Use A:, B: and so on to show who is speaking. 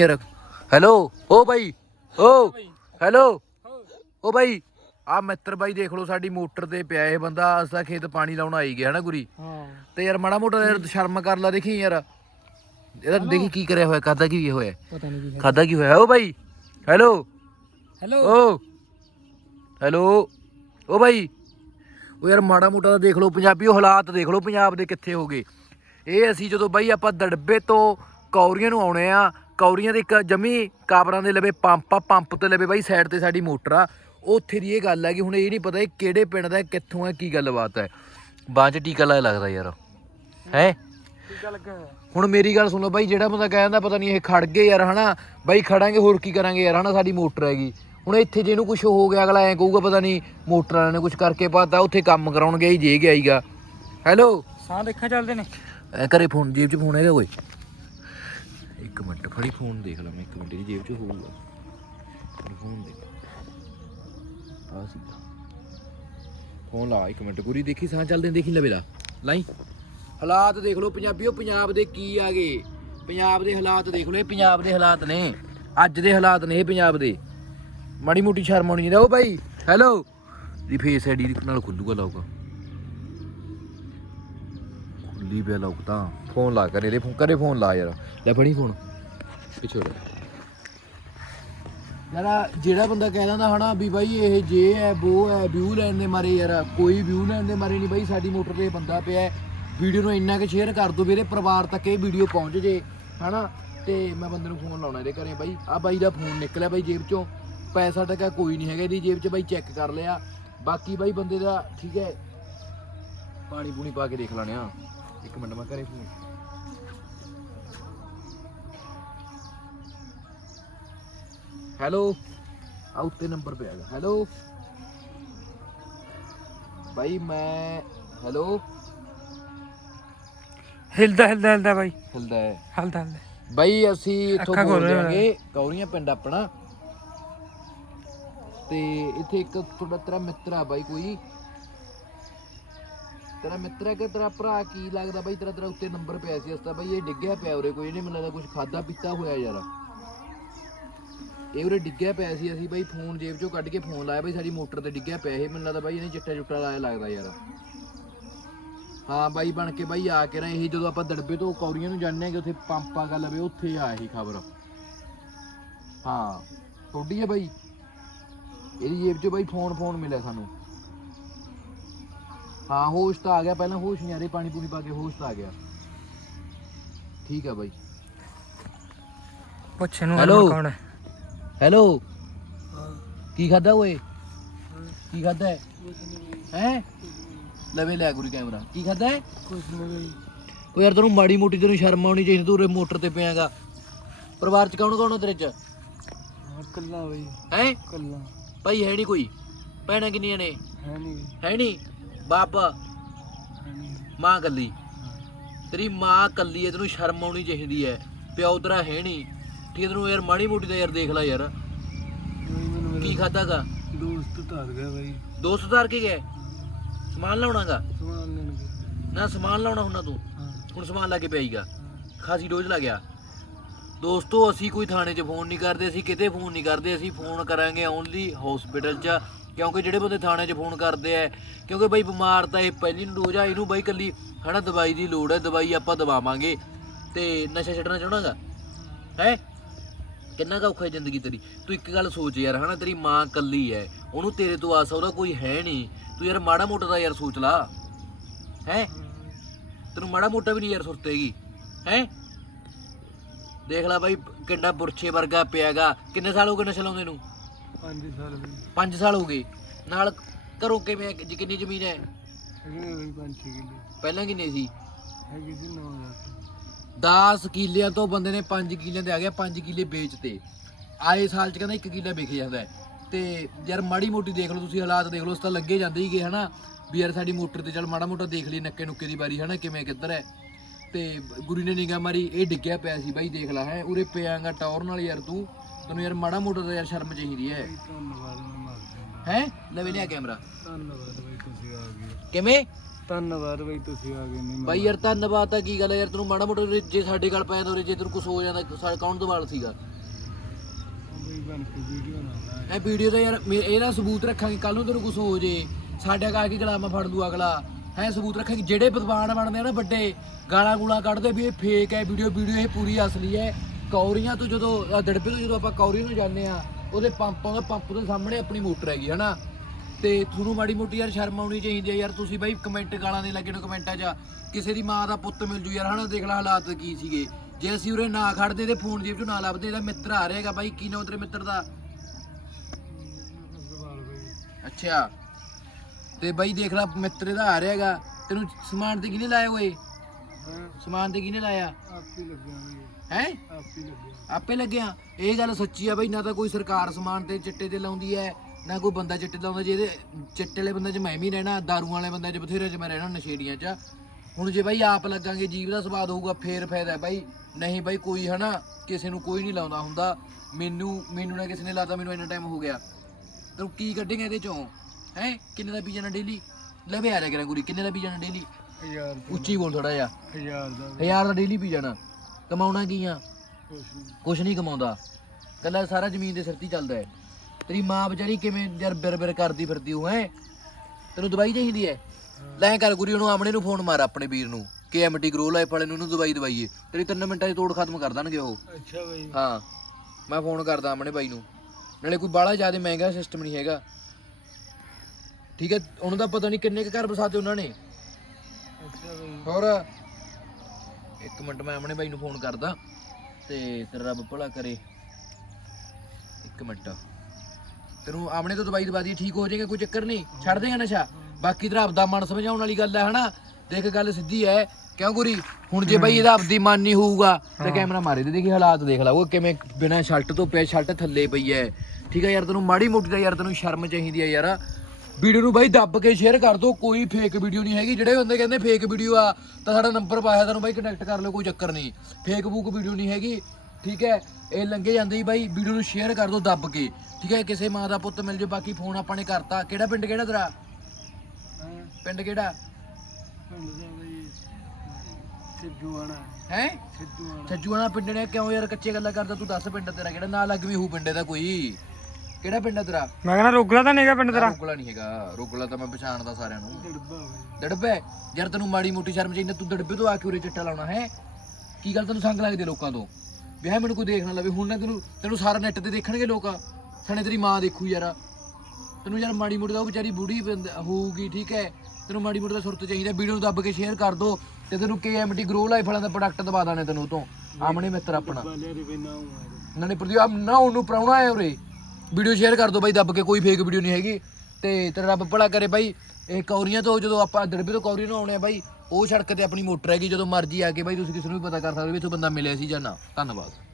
A: ਯਾਰ ਹੈਲੋ ਓ ਬਾਈ ਓ ਹੈਲੋ ਓ ਬਾਈ ਆ ਮਿੱਤਰ ਬਾਈ ਦੇਖ ਲਓ ਸਾਡੀ ਮੋਟਰ ਤੇ ਪਿਆ ਇਹ ਬੰਦਾ ਅਸਦਾ ਖੇਤ ਪਾਣੀ ਲਾਉਣ ਆਈ ਗਿਆ ਹਨਾ ਗੁਰੀ?
B: ਹਾਂ।
A: ਤੇ ਯਾਰ ਮਾੜਾ ਮੋਟਾ ਯਾਰ ਸ਼ਰਮ ਕਰ ਲਾ ਦੇਖੀ ਯਾਰ। ਇਹਦਾ ਦੇਖੀ ਕੀ ਕਰਿਆ ਹੋਇਆ ਖਾਦਾ ਕੀ ਹੋਇਆ?
B: ਪਤਾ ਨਹੀਂ ਕੀ
A: ਖਾਦਾ ਕੀ ਹੋਇਆ? ਓ ਬਾਈ ਹੈਲੋ।
B: ਹੈਲੋ।
A: ਓ ਹੈਲੋ। ਓ ਬਾਈ ਉਹ ਯਾਰ ਮਾੜਾ ਮੋਟਾ ਤਾਂ ਦੇਖ ਲਓ ਪੰਜਾਬੀਓ ਹਾਲਾਤ ਦੇਖ ਲਓ ਪੰਜਾਬ ਦੇ ਕਿੱਥੇ ਹੋ ਗਏ। ਇਹ ਅਸੀਂ ਜਦੋਂ ਬਾਈ ਆਪਾਂ ਦੜਬੇ ਤੋਂ ਕੌਰੀਆਂ ਨੂੰ ਆਉਣੇ ਆ ਕੌਰੀਆਂ ਦੇ ਇੱਕ ਜਮੀ ਕਾਬਰਾਂ ਦੇ ਲਵੇ ਪੰਪ ਆ ਪੰਪ ਤੇ ਲਵੇ ਬਾਈ ਸਾਈਡ ਤੇ ਸਾਡੀ ਮੋਟਰ ਆ। ਉੱਥੇ ਦੀ ਇਹ ਗੱਲ ਹੈ ਕਿ ਹੁਣ ਇਹ ਨਹੀਂ ਪਤਾ ਇਹ ਕਿਹੜੇ ਪਿੰਡ ਦਾ ਹੈ, ਕਿੱਥੋਂ ਹੈ ਕੀ ਗੱਲਬਾਤ ਹੈ। ਬਾਂਹ 'ਚ ਟੀਕਾ ਲਾਇਆ ਲੱਗਦਾ ਯਾਰ। ਹੈ?
B: ਟੀਕਾ ਲੱਗਾ ਹੋਇਆ
A: ਹੁਣ ਮੇਰੀ ਗੱਲ ਸੁਣ ਲਓ ਬਾਈ ਜਿਹੜਾ ਬੰਦਾ ਕਹਿੰਦਾ ਪਤਾ ਨਹੀਂ ਇਹ ਖੜ ਗਏ ਯਾਰ ਹਨਾ? ਬਾਈ ਖੜਾਂਗੇ ਹੋਰ ਕੀ ਕਰਾਂਗੇ ਯਾਰ ਹਨਾ? ਸਾਡੀ ਮੋਟਰ ਹੈਗੀ। ਹੁਣ ਇੱਥੇ ਜੇ ਇਹਨੂੰ ਕੁਝ ਹੋ ਗਿਆ ਅਗਲਾ ਐਂ ਕਹੂਗਾ ਪਤਾ ਨਹੀਂ ਮੋਟਰ ਵਾਲਿਆਂ ਨੇ ਕੁਝ ਕਰਕੇ ਪਾਤਾ ਉੱਥੇ ਕੰਮ ਕਰਾਉਣ ਗਿਆ ਹੀ ਜੇ ਗਿਆ ਹੀਗਾ। ਹੈਲੋ
B: ਸਾਹ ਦੇਖਾ ਚੱਲਦੇ ਨੇ।
A: ਐ ਘਰੇ ਫੋਨ ਜੇਬ 'ਚ ਫੋਨ ਹੈਗਾ ਓਏ ਇੱਕ ਮਿੰਟ ਫੜੀ ਫੋਨ ਦੇਖ ਲਾ ਮੈਂ ਇੱਕ ਮਿੰਟ ਦੀ ਜੇਬ 'ਚ ਹੋਊਗਾ। ਫੋਨ ਦੇਖ ਆ ਸੀ। ਫੋਨ ਲਾ ਇੱਕ ਮਿੰਟ ਗੁਰੀ ਦੇਖੀ, ਸਾਹ ਚੱਲਦੇ ਦੇਖੀ ਲਵੇ ਲਾ ਲਾਈ। ਹਾਲਾਤ ਦੇਖ ਲਓ, ਪੰਜਾਬੀਓ, ਪੰਜਾਬ ਦੇ ਕੀ ਆ ਗਏ? ਪੰਜਾਬ ਦੇ ਹਾਲਾਤ ਦੇਖ ਲਓ, ਇਹ ਪੰਜਾਬ ਦੇ ਹਾਲਾਤ ਨੇ। ਅੱਜ ਦੇ ਹਾਲਾਤ ਨੇ ਇਹ ਪੰਜਾਬ ਦੇ। ਮਾੜੀ ਮੋਟੀ ਸ਼ਰਮ ਆਉਣੀ ਚਾਹੀਦੀ ਓ ਭਾਈ। ਹੈਲੋ ਦੀ ਫੇਸ ਆਈਡੀ ਨਾਲ ਖੁੱਲੂਗਾ ਲਾਊਗਾ ਖੁੱਲੀ ਪਿਆ ਲੋਕ ਤਾਂ। ਫੋਨ ਲਾ, ਕਰੇ ਦੇ, ਫੋਨ, ਕਰੇ ਫੋਨ ਲਾ ਯਾਰ। ਲੈ ਫੜੀ ਫੋਨ। ਪਿੱਛੇ ਲੈ ਜਿਹੜਾ ਬੰਦਾ ਕਹਿ ਦਿੰਦਾ ਹਨਾ ਵੀ ਬਾਈ ਇਹ ਜੇ ਹੈ ਉਹ ਹੈ ਵਿਊ ਲੈਣ ਦੇ ਮਾਰੇ ਯਾਰ, ਕੋਈ ਵਿਊ ਲੈਣ ਦੇ ਮਾਰੇ ਨਹੀਂ ਬਾਈ, ਸਾਡੀ ਮੋਟਰ ਤੇ ਬੰਦਾ ਪਿਆ ਹੈ। ਵੀਡੀਓ ਨੂੰ ਇੰਨਾ ਕਿ ਸ਼ੇਅਰ ਕਰ ਦਿਓ ਵੀਰੇ ਪਰਿਵਾਰ ਤੱਕ ਇਹ ਵੀਡੀਓ ਪਹੁੰਚ ਜੇ, ਹਨਾ? ਤੇ ਮੈਂ ਬੰਦੇ ਨੂੰ ਫੋਨ ਲਾਉਣਾ ਇਹਦੇ ਘਰੇ ਬਾਈ। ਆ ਬਾਈ ਦਾ ਫੋਨ ਨਿਕਲਿਆ ਬਾਈ ਜੇਬ ਚੋਂ। ਪੈਸਾ ਟਕਾ ਕੋਈ ਨਹੀਂ ਹੈਗਾ ਇਹਦੀ ਜੇਬ 'ਚ ਬਾਈ ਚੈੱਕ ਕਰ ਲਿਆ। ਬਾਕੀ ਬਾਈ ਬੰਦੇ ਦਾ ਠੀਕ ਹੈ। ਪਾਣੀ ਪੂਣੀ ਪਾ ਕੇ ਦੇਖ ਲੈਣੇ ਆ। ਇੱਕ ਮਿੰਟ, ਮੈਂ ਘਰੇ ਫੋਨ ਹੈਲੋ। ਆ ਉੱਤੇ ਨੰਬਰ ਪਿਆ ਹੈਗਾ। ਹੈਲੋ। ਬਾਈ ਮੈਂ ਹੈਲੋ।
B: ਹਿਲਦਾ ਹਿਲਦਾ ਹਿਲਦਾ ਬਾਈ।
A: ਹਿਲਦਾ ਹੈ।
B: ਹਲਦਾ ਹਲਦਾ।
A: ਬਾਈ ਅਸੀਂ ਇੱਥੋਂ
B: ਅੱਖਾਂ ਖੋਲ
A: ਬੋਲਦੇ
B: ਰਹੇ
A: ਆਂਗੇ ਕੌਰੀਆਂ ਪਿੰਡ ਆਪਣਾ। ਤੇ ਇੱਥੇ ਇੱਕ ਤੁਹਾਡਾ ਤੇਰਾ ਮਿੱਤਰ ਆ ਬਾਈ ਕੋਈ। ਤੇਰਾ ਮਿੱਤਰ ਹੈ ਕਿ ਤੇਰਾ ਭਰਾ ਕੀ ਲੱਗਦਾ? ਬਾਈ ਤੇਰਾ ਤੇਰਾ ਉੱਤੇ ਨੰਬਰ ਪਿਆ ਸੀ ਅਸਤਾ ਬਾਈ ਇਹ ਡਿੱਗਿਆ ਪਿਆ ਉਰੇ ਕੋਈ ਇਹਨੇ ਮੈਨੂੰ ਲੱਗਦਾ ਕੁਝ ਖਾਦਾ ਪੀਤਾ ਹੋਇਆ ਯਾਰ। ਇਹ ਉਰੇ ਡਿੱਗਿਆ ਪਿਆ ਸੀ ਅਸੀਂ ਬਾਈ ਫੋਨ ਜੇਬ ਚੋਂ ਕੱਢ ਕੇ ਫੋਨ ਲਾਇਆ ਬਾਈ ਸਾਡੀ ਮੋਟਰ ਤੇ ਡਿੱਗਿਆ ਪਿਆ ਇਹ ਮੈਨੂੰ ਲੱਗਦਾ ਬਾਈ ਇਹਨੇ ਚਿੱਟਾ ਚੁੱਟਾ ਲਾਇਆ ਲੱਗਦਾ ਯਾਰ। ਹਾਂ ਬਾਈ ਬਣ ਕੇ ਬਾਈ ਆ ਕੇ ਨਾ ਇਹ ਜਦੋਂ ਆਪਾਂ ਦੜਬੇ ਤੋਂ ਕੌਰੀਆਂ ਨੂੰ ਜਾਂਦੇ ਆਂਗੇ ਉੱਥੇ ਪੰਪਾ ਗੱਲ ਲਵੇ ਉੱਥੇ ਆ ਇਹ ਖਬਰ। ਹਾਂ ਤੁਹਾਡੀ ਹੈ ਬਾਈ? ਇਹਦੀ ਜੇਬ 'ਚ ਬਾਈ ਫੋਨ ਫੋਨ ਮਿਲਿਆ ਸਾਨੂੰ। ਹਾਂ ਹੋਸ਼ ਤਾਂ ਆ ਗਿਆ ਪਹਿਲਾਂ ਹੋਸ਼ ਨਹੀਂ ਆ ਰਹੀ ਪਾਣੀ ਪੂਣੀ ਪਾ ਕੇ ਹੋਸ਼ ਤਾਂ ਆ ਗਿਆ। ਠੀਕ ਆ ਬਾਈ।
B: ਪੁੱਛ ਨੂੰ
A: ਹੈਲੋ।
B: ਕੌਣ ਹੈ?
A: ਹੈਲੋ ਕੀ ਖਾਦਾ ਓਏ? ਕੀ ਖਾਦਾ ਹੈ? ਹੈ? ਲਵੇ ਲੈ ਗੁਰੀ ਕੈਮਰਾ। ਕੀ ਖਾਦਾ ਹੈ?
B: ਕੁਝ ਨਹੀਂ
A: ਉਹ ਯਾਰ ਤੈਨੂੰ ਮਾੜੀ ਮੋਟੀ ਤੈਨੂੰ ਸ਼ਰਮ ਆਉਣੀ ਚਾਹੀਦੀ ਤੂੰ ਉਰੇ ਮੋਟਰ ਤੇ ਪਿਆਗਾ। ਪਰਿਵਾਰ ਚ ਕੌਣ ਕੌਣ ਆ ਤੇਰੇ ਚ?
B: ਕੱਲਾ ਬਾਈ।
A: ਹੈ?
B: ਕੱਲਾ
A: ਭਾਈ ਹੈ ਨਹੀਂ ਕੋਈ। ਭੈਣਾਂ ਕਿੰਨੀਆਂ ਨੇ?
B: ਹੈ ਨਹੀਂ
A: ਹੈ ਨਹੀਂ ਬਾਪ। ਮਾਂ ਕੱਲੀ ਤੇਰੀ ਮਾਂ ਕੱਲੀ ਹੈ ਤੈਨੂੰ ਸ਼ਰਮ ਆਉਣੀ ਚਾਹੀਦੀ ਹੈ। ਪਿਓ ਤੇਰਾ ਹੈ ਨਹੀਂ ਹੈ ਤੈਨੂੰ ਯਾਰ ਮਾੜੀ ਮੋਟੀ ਦਾ ਯਾਰ ਦੇਖ ਲੈ ਯਾਰ। ਕੀ ਖਾਦਾਗਾ
B: ਦੋਸਤ ਧਰ ਗਿਆ ਬਾਈ।
A: ਦੋਸਤ ਧਾਰ ਕੇ ਗਿਆ? ਸਮਾਨ ਲਾਉਣਾਗਾ?
B: ਸਮਾਨ ਲੈਣ ਗਿਆ।
A: ਨਾ ਸਮਾਨ ਲਾਉਣਾ ਹੁੰਦਾ ਤੂੰ। ਹੁਣ ਸਮਾਨ ਲਾ ਕੇ ਪਿਆਈਗਾ ਖਾਸੀ ਡੋਜ਼ ਲੱਗ ਗਿਆ। ਦੋਸਤੋ ਅਸੀਂ ਕੋਈ ਥਾਣੇ 'ਚ ਫੋਨ ਨਹੀਂ ਕਰਦੇ ਅਸੀਂ ਕਿਤੇ ਫੋਨ ਨਹੀਂ ਕਰਦੇ ਅਸੀਂ ਫੋਨ ਕਰਾਂਗੇ ਓਨਲੀ ਹਸਪੀਟਲ 'ਚ। ਕਿਉਂਕਿ ਜਿਹੜੇ ਬੰਦੇ ਥਾਣੇ 'ਚ ਫੋਨ ਕਰਦੇ ਆ ਕਿਉਂਕਿ ਬਈ ਬਿਮਾਰ ਤਾਂ ਇਹ ਪਹਿਲੀ ਨੂੰ ਡੋਜ਼ ਆ ਇਹਨੂੰ ਬਈ ਕੱਲੀ ਹਨਾ ਦਵਾਈ ਦੀ ਲੋੜ ਹੈ ਦਵਾਈ ਆਪਾਂ ਦਵਾਵਾਂਗੇ। ਤੇ ਨਸ਼ਾ ਛੱਡਣਾ ਚਾਹਣਾਗਾ ਹੈ? ਕਿੰਨਾ ਕੁ ਔਖਾ ਹੈ ਜ਼ਿੰਦਗੀ ਤੇਰੀ? ਤੂੰ ਇੱਕ ਗੱਲ ਸੋਚ ਯਾਰ ਹਨਾ ਤੇਰੀ ਮਾਂ ਕੱਲੀ ਹੈ ਉਹਨੂੰ ਤੇਰੇ ਤੋਂ ਆਸ ਉਹਦਾ ਕੋਈ ਹੈ ਨਹੀਂ। ਤੂੰ ਯਾਰ ਮਾੜਾ ਮੋਟਾ ਦਾ ਯਾਰ ਸੋਚ ਲਾ। ਹੈ? ਤੈਨੂੰ ਮਾੜਾ ਮੋਟਾ ਵੀ ਨਹੀਂ ਯਾਰ ਸੁਰਤ ਹੈਗੀ। ਹੈ? ਦੇਖ ਲੈ ਬਾਈ ਕਿੰਨਾ ਬੁਰਛੇ ਵਰਗਾ ਪਿਆਗਾ। ਕਿੰਨੇ ਸਾਲ ਹੋ ਗਏ ਨਸ਼ਾ ਲਾਉਂਦੇ ਨੂੰ?
B: 5 ਸਾਲ ਬਾਈ
A: 5 ਸਾਲ ਹੋ ਗਏ। ਨਾਲ ਘਰੋਂ ਕਿਵੇਂ? ਜੀ ਕਿੰਨੀ ਜ਼ਮੀਨ ਹੈ?
B: ਹੈਗੇ ਨੇ ਬਾਈ 5 6 ਕਿੱਲੇ।
A: ਪਹਿਲਾਂ ਕਿੰਨੇ ਸੀ?
B: ਹੈਗੇ ਸੀ 9
A: 10 ਕਿੱਲਿਆਂ ਤੋਂ ਬੰਦੇ ਨੇ 5 ਕਿੱਲਿਆਂ ਤੇ ਆ ਗਿਆ 5 ਕਿੱਲੇ ਵੇਚਤੇ। ਆਏ ਸਾਲ ਚ ਕਹਿੰਦਾ 1 ਕਿੱਲਾ ਵਿਕ ਜਾਂਦਾ ਹੈ। ਤੇ ਯਾਰ ਮਾੜੀ ਮੋਟੀ ਦੇਖ ਲਓ ਤੁਸੀਂ ਹਾਲਾਤ ਦੇਖ ਲਓ ਉਸ ਤਾਂ ਲੱਗੇ ਜਾਂਦੇ ਹੀਗੇ ਹਨਾ? ਵੀ ਯਾਰ ਸਾਡੀ ਮੋਟਰ ਤੇ ਚੱਲ ਮਾੜਾ ਮੋਟਾ ਦੇਖ ਲਈ ਨੱਕੇ ਨੁੱਕੇ ਦੀ ਵਾਰੀ ਹਨਾ? ਕਿਵੇਂ ਕਿੱਧਰ ਹੈ? ਤੇ ਗੁਰੀ ਨੇ ਨਿਗਾਹ ਮਾਰੀ ਇਹ ਡਿੱਗਿਆ ਪਿਆ ਸੀ ਬਾਈ ਦੇਖ ਲੈ ਹੈ? ਉਰੇ ਪਿਆਂਗਾ ਟੌਰ ਨਾਲ ਯਾਰ ਤੂੰ। ਤੈਨੂੰ ਯਾਰ ਮਾੜਾ ਮੋਟਾ ਤਾਂ ਯਾਰ ਸ਼ਰਮ ਚਾਹੀਦੀ ਹੈ।
B: ਧੰਨਵਾਦ ਮੈਂ ਮਰਦਾ
A: ਹੈ? ਲਵੇ ਲਿਆ ਕੈਮਰਾ?
B: ਧੰਨਵਾਦ ਬਾਈ ਤੁਸੀਂ ਆ ਗਏ।
A: ਕਿਵੇਂ?
B: ਧੰਨਵਾਦ ਬਾਈ ਤੁਸੀਂ ਆ ਗਏ ਨਹੀਂ
A: ਬਾਈ ਯਾਰ ਧੰਨਵਾਦ ਤਾਂ ਕੀ ਗੱਲ ਹੈ ਯਾਰ ਤੈਨੂੰ ਮਾੜਾ ਮੋਟਾ ਉਰੇ ਜੇ ਸਾਡੇ ਗੱਲ ਪੈ ਜਾਂਦਾ ਉਰੇ ਜੇ ਤੈਨੂੰ ਕੁਝ ਹੋ ਜਾਂਦਾ ਸਾ- ਕੌਣ ਦਵਾਲ ਸੀਗਾ।
B: ਬਈ ਬਣ ਕੇ ਵੀਡੀਓ ਨਾ ਬਣਾ
A: ਇਹ ਵੀਡੀਓ ਦਾ ਯਾਰ ਮੇ- ਇਹਦਾ ਸਬੂਤ ਰੱਖਾਂਗੇ ਕੱਲ ਨੂੰ ਤੈਨੂੰ ਕੁਝ ਹੋ ਜੇ। ਸਾਡੇ ਕਾ ਕੇ ਗਲਾਮਾ ਫੜ ਲੂ ਅਗਲਾ। ਹੈ ਸਬੂਤ ਰੱਖਾਂਗੇ। ਜਿਹੜੇ ਵਿਦਵਾਨ ਬਣਦੇ ਆ ਨਾ ਵੱਡੇ ਗਾਲਾਂ ਗੂਲਾਂ ਕੱਢਦੇ ਵੀ ਇਹ ਫੇਕ ਹੈ ਵੀਡੀਓ ਵੀਡੀਓ ਇਹ ਪੂਰੀ ਅਸਲੀ ਹੈ। ਕੌਰੀਆਂ ਤੋਂ ਜਦੋਂ ਆਹ ਦੜਬੇ ਤੋਂ ਜਦੋਂ ਆਪਾਂ ਕੌਰੀ ਨੂੰ ਜਾਂਦੇ ਆ ਉਹਦੇ ਪੰਪਾਂ ਦੇ ਪੰਪ ਦੇ ਸਾਹਮਣੇ ਆਪਣੀ ਮੋਟਰ ਹੈਗੀ ਹਨਾ? ਤੇ ਤੁਹਾਨੂੰ ਮਾੜੀ ਮੋਟੀ ਯਾਰ ਸ਼ਰਮ ਆਉਣੀ ਚਾਹੀਦੀ ਹੈ ਯਾਰ ਤੁਸੀਂ ਬਾਈ ਕਮੈਂਟ ਗਾਲਾਂ ਦੇ ਲੱਗੇ ਨੂੰ ਕਮੈਂਟਾਂ 'ਚ। ਕਿਸੇ ਦੀ ਮਾਂ ਦਾ ਪੁੱਤ ਮਿਲ ਜੂ ਯਾਰ ਹਨਾ ਦੇਖ ਲੈ ਹਾਲਾਤ ਕੀ ਸੀਗੇ। ਜੇ ਅਸੀਂ ਉਰੇ ਨਾ ਖੜਦੇ ਤੇ ਫੋਨ ਜੇਬ 'ਚੋਂ ਨਾ ਲੱਭਦੇ ਇਹਦਾ ਮਿੱਤਰ ਆ ਰਹੇਗਾ ਬਾਈ। ਕੀ ਨਾਮ ਤੇਰੇ ਮਿੱਤਰ ਦਾ? ਅੱਛਾ। ਤੇ ਬਾਈ ਦੇਖ ਲੈ ਮਿੱਤਰ ਦਾ ਆ ਰਿਹਾਗਾ ਤੈਨੂੰ ਸਮਾਨ ਤੇ ਕਿਹਨੇ ਲਾਇਆ ਓਏ?
B: ਹਾਂ
A: ਸਮਾਨ ਤੇ ਕਿਹਨੇ ਲਾਇਆ?
B: ਆਪ ਹੀ? ਲੱਗਿਆ
A: ਹੈ
B: ਆਪ ਹੀ ਲੱਗਿਆ।
A: ਆਪੇ ਲੱਗਿਆ। ਇਹ ਗੱਲ ਸੱਚੀ ਆ ਬਾਈ ਨਾ ਤਾਂ ਕੋਈ ਸਰਕਾਰ ਸਮਾਨ ਤੇ ਚਿੱਟੇ ਤੇ ਲਾਉਂਦੀ ਐ ਨਾ ਕੋਈ ਬੰਦਾ ਚਿੱਟੇ ਤੇ ਲਾਉਂਦਾ ਜਿਹਦੇ ਚਿੱਟੇ ਵਾਲੇ ਬੰਦੇ 'ਚ ਮੈਂ ਵੀ ਰਹਿਣਾ ਦਾਰੂ ਵਾਲੇ ਬੰਦੇ 'ਚ ਬਥੇਰੇ 'ਚ ਮੈਂ ਰਹਿਣਾ ਨਸ਼ੇੜੀਆਂ 'ਚ। ਹੁਣ ਜੇ ਬਾਈ ਆਪ ਲੱਗਾਂਗੇ ਜੀਵ ਦਾ ਸਵਾਦ ਹੋਊਗਾ ਫੇਰ ਫਾਇਦਾ ਬਾਈ। ਨਹੀਂ ਬਾਈ ਕੋਈ ਹਨਾ ਕਿਸੇ ਨੂੰ ਕੋਈ ਨਹੀਂ ਲਾਉਂਦਾ ਹੁੰਦਾ। ਮੈਨੂੰ ਮੈਨੂੰ ਨਾ ਕਿਸੇ ਨੇ ਲਾਤਾ ਮੈਨੂੰ ਇੰਨਾ ਟਾਈਮ ਹੋ ਗਿਆ। ਤੂੰ ਕੀ ਕੱਢੇਗਾ ਇਹਦੇ ਚੋਂ? ਹੈ? ਕਿੰਨੇ ਦਾ ਪੀ ਜਾਣਾ ਡੇਲੀ ਲਵੇ ਆ ਰਿਹਾ ਕਰਾਂ ਗੁਰੀ ਕਿੰਨੇ ਦਾ ਪੀ ਜਾਣਾ ਡੇਲੀ
B: ਹਜ਼ਾਰ ਦਾ।
A: ਉੱਚੀ ਬੋਲ ਥੋੜਾ ਜਿਹਾ।
B: ਹਜ਼ਾਰ ਦਾ।
A: ਹਜ਼ਾਰ ਦਾ ਡੇਲੀ ਪੀ ਜਾਣਾ। ਕਮਾਉਣਾ ਕੀ ਆ?
B: ਕੁਛ ਨਹੀਂ
A: ਕੁਛ ਨਹੀਂ ਕਮਾਉਂਦਾ। ਕੱਲਾ ਸਾਰਾ ਜ਼ਮੀਨ ਦੇ ਸਿਰ ਤੇ ਹੀ ਚੱਲਦਾ ਹੈ। ਤੇਰੀ ਮਾਂ ਵਿਚਾਰੀ ਕਿਵੇਂ ਯਾਰ ਬਿਰ ਬਿਰ ਕਰਦੀ ਫਿਰਦੀ ਉਹ ਹੈ? ਤੈਨੂੰ ਦਵਾਈ ਚਾਹੀਦੀ ਹੈ ਲੈ ਕਰ ਗੁਰੀ ਉਹਨੂੰ ਆਮਣੇ ਨੂੰ ਫੋਨ ਮਾਰ ਆਪਣੇ ਵੀਰ ਨੂੰ ਕੇ ਐਮਟੀ ਗਰੋ ਲਾਈਫ ਵਾਲੇ ਨੂੰ ਉਹਨੂੰ ਦਵਾਈ ਦਵਾਈਏ। ਤੇਰੀ 3 ਮਿੰਟਾਂ 'ਚ ਤੋੜ ਖਤਮ ਕਰ ਦੇਣਗੇ ਉਹ।
B: ਅੱਛਾ ਬਈ।
A: ਹਾਂ ਮੈਂ ਫੋਨ ਕਰਦਾ ਆਮਣੇ ਬਾਈ ਨੂੰ। ਨਾਲੇ ਕੋਈ ਬਾਹਲਾ ਜ਼ਿਆਦਾ ਮਹਿੰਗਾ ਸਿਸਟਮ ਨਹੀਂ ਹੈਗਾ। ਠੀਕ ਹੈ ਉਹਨਾਂ ਦਾ ਪਤਾ ਨਹੀਂ ਕਿੰਨੇ ਕੁ ਘਰ ਵਸਾਤੇ ਉਹਨਾਂ ਨੇ।
B: ਅੱਛਾ ਬਈ।
A: ਹੋਰ? ਇੱਕ ਮਿੰਟ ਮੈਂ ਆਪਣੇ ਬਾਈ ਨੂੰ ਫੋਨ ਕਰਦਾ ਤੇ ਤੇਰਾ ਰੱਬ ਭਲਾ ਕਰੇ। ਇੱਕ ਮਿੰਟ। ਤੈਨੂੰ ਆਮਣੇ ਤੋਂ ਦਵਾਈ ਦਵਾ ਦੀ ਠੀਕ ਹੋ ਜਾਏਗਾ ਕੋਈ ਚੱਕਰ ਨਹੀਂ। ਛੱਡ ਦੇਗਾ ਨਸ਼ਾ। ਬਾਕੀ ਤੇਰਾ ਆਪਦਾ ਮਨ ਸਮਝਾਉਣ ਵਾਲੀ ਗੱਲ ਹੈ ਹਨਾ? ਦੇਖ ਗੱਲ ਸਿੱਧੀ ਹੈ ਕਿਉਂ ਗੁਰੀ? ਹੁਣ ਜੇ ਬਾਈ ਇਹਦਾ ਆਪਦੀ ਮਨ ਨਹੀਂ ਹੋਊਗਾ ਤੇ ਕੈਮਰਾ ਮਾਰੇ ਤੇ ਦੇਖੀ ਹਾਲਾਤ ਦੇਖ ਲੈ। ਉਹ ਕਿਵੇਂ ਬਿਨਾਂ ਸ਼ਰਟ ਤੋਂ ਪਿਆ ਸ਼ਰਟ ਥੱਲੇ ਪਈ ਹੈ ਠੀਕ ਹੈ ਯਾਰ ਤੈਨੂੰ ਮਾੜੀ ਮੋਟੀ ਦਾ ਯਾਰ ਤੈਨੂੰ ਸ਼ਰਮ ਚਾਹੀਦੀ ਹੈ ਯਾਰ। ਵੀਡੀਓ ਨੂੰ ਬਾਈ ਦੱਬ ਕੇ ਸ਼ੇਅਰ ਕਰ ਦਿਓ ਕੋਈ ਫੇਕ ਵੀਡੀਓ ਨਹੀਂ ਹੈਗੀ। ਜਿਹੜੇ ਬੰਦੇ ਕਹਿੰਦੇ ਫੇਕ ਵੀਡੀਓ ਆ ਤਾਂ ਸਾਡਾ ਨੰਬਰ ਪਾਇਆ ਤੁਹਾਨੂੰ ਬਾਈ ਕਨੈਕਟ ਕਰ ਲਿਓ ਕੋਈ ਚੱਕਰ ਨਹੀਂ। ਫੇਕ ਬੁੱਕ ਵੀਡੀਓ ਨਹੀਂ ਹੈਗੀ ਠੀਕ ਹੈ ਇਹ ਲੰਗੇ ਜਾਂਦੇ ਹੀ ਬਾਈ ਵੀਡੀਓ ਨੂੰ ਸ਼ੇਅਰ ਕਰ ਦਿਓ ਦੱਬ ਕੇ। ਠੀਕ ਹੈ ਕਿਸੇ ਮਾਂ ਦਾ ਪੁੱਤ ਮਿਲ ਜੇ ਬਾਕੀ ਫੋਨ ਆਪਾਂ ਨੇ ਕਰਤਾ। ਕਿਹੜਾ ਪਿੰਡ ਕਿਹੜਾ ਤੇਰਾ?
B: ਹਾਂ?
A: ਪਿੰਡ ਕਿਹੜਾ?
B: ਪਿੰਡ ਦਾ ਬਈ
A: ਹੈ?
B: ਸਿੱਧੂ ਆਣਾ
A: ਛੱਜੂਆਣਾ ਪਿੰਡ ਨੇ। ਕਿਉਂ ਯਾਰ ਕੱਚੇ ਗੱਲਾਂ ਕਰਦਾ? ਤੂੰ ਦੱਸ ਪਿੰਡ ਤੇਰਾ ਕਿਹੜਾ? ਨਾਲ ਲੱਗਵੀਂ ਹੂ ਪਿੰਡੇ ਦਾ ਕੋਈ। ਕਿਹੜਾ ਪਿੰਡ ਆ ਤੇਰਾ?
C: ਮੈਂ ਕਹਿੰਦਾ ਰੋਗਲਾ ਤਾਂ ਨਹੀਂਗਾ ਪਿੰਡ ਤੇਰਾ?
A: ਰੋਗਲਾ ਨਹੀਂ ਹੈਗਾ। ਰੋਗਲਾ ਤਾਂ ਮੈਂ ਪਛਾਣਦਾ ਸਾਰਿਆਂ ਨੂੰ।
B: ਡੜਬਾ ਬਈ।
A: ਦੜਬੇ? ਯਾਰ ਤੈਨੂੰ ਮਾੜੀ ਮੋਟੀ ਸ਼ਰਮ ਚਾਹੀਦੀ ਤੂੰ ਦੜਬੇ ਤੋਂ ਆ ਕੇ ਉਰੇ ਚਿੱਟਾ ਲਾਉਣਾ ਹੈ? ਕੀ ਗੱਲ ਤੈਨੂੰ ਸੰਗ ਲੱਗਦੀ ਲੋਕਾਂ ਤੋਂ? ਵੀ ਹੈ ਮੈਨੂੰ ਕੋਈ ਦੇਖ ਨਾ ਲਵੇ। ਹੁਣ ਨਾ ਤੈਨੂੰ ਤੈਨੂੰ ਸਾਰਾ ਨੈਟ ਤੇ ਦੇਖਣਗੇ ਲੋਕ ਸਣੇ ਤੇਰੀ ਮਾਂ ਦੇਖੂ ਯਾਰ। ਤੈਨੂੰ ਯਾਰ ਮਾੜੀ ਮੋਟੀ ਦਾ ਉਹ ਵਿਚਾਰੀ ਬੁੜੀ ਬੰਦ- ਹੋਊਗੀ, ਠੀਕ ਹੈ। ਤੈਨੂੰ ਮਾੜੀ ਮੋਟੀ ਦਾ ਸੁਰਤ ਚਾਹੀਦਾ ਵੀਡੀਓ ਨੂੰ ਦੱਬ ਕੇ ਸ਼ੇਅਰ ਕਰ ਦੋ ਤੇ ਤੈਨੂੰ KMT ਗਰੋ ਲਾਈਫ ਵਾਲਿਆਂ ਦਾ ਪ੍ਰੋਡਕਟ ਦਵਾ ਦਾਣੇ ਤੈਨੂੰ ਉਹ ਆਮਣੇ ਮਿੱਤਰ ਆਪਣਾ।
B: ਬਾਲਿਆ ਦੇ ਨਾ
A: ਨਾਲੇ ਪ੍ਰਦੀਪ ਨਾ ਉਹਨੂੰ ਪ੍ਰਾਹੁਣਾ ਹੈ ਉਰੇ। ਵੀਡੀਓ ਸ਼ੇਅਰ ਕਰ ਦੋ ਬਾਈ, ਦੱਬ ਕੇ। ਕੋਈ ਫੇਕ ਵੀਡੀਓ ਨਹੀਂ ਹੈਗੀ। ਤੇ ਤੇਰਾ ਰੱਬ ਭਲਾ ਕਰੇ ਬਾਈ। ਇਹ ਕੌਰੀਆਂ ਤੋਂ ਜਦੋਂ ਆਪਾਂ ਦੜਬੇ ਤੋਂ ਕੌਰੀਆਂ ਨੂੰ ਆਉਣੇ ਆ ਬਾਈ, ਉਹ ਸੜਕ ਤੇ ਆਪਣੀ ਮੋਟਰ ਹੈਗੀ, ਜਦੋਂ ਮਰਜ਼ੀ ਆ ਕੇ ਬਾਈ, ਤੁਸੀਂ ਕਿਸੇ ਨੂੰ ਵੀ ਪਤਾ ਕਰ ਸਕਦੇ ਵੀ ਇੱਥੋਂ ਬੰਦਾ ਮਿਲਿਆ ਸੀ ਜਾਂ ਨਾ। ਧੰਨਵਾਦ।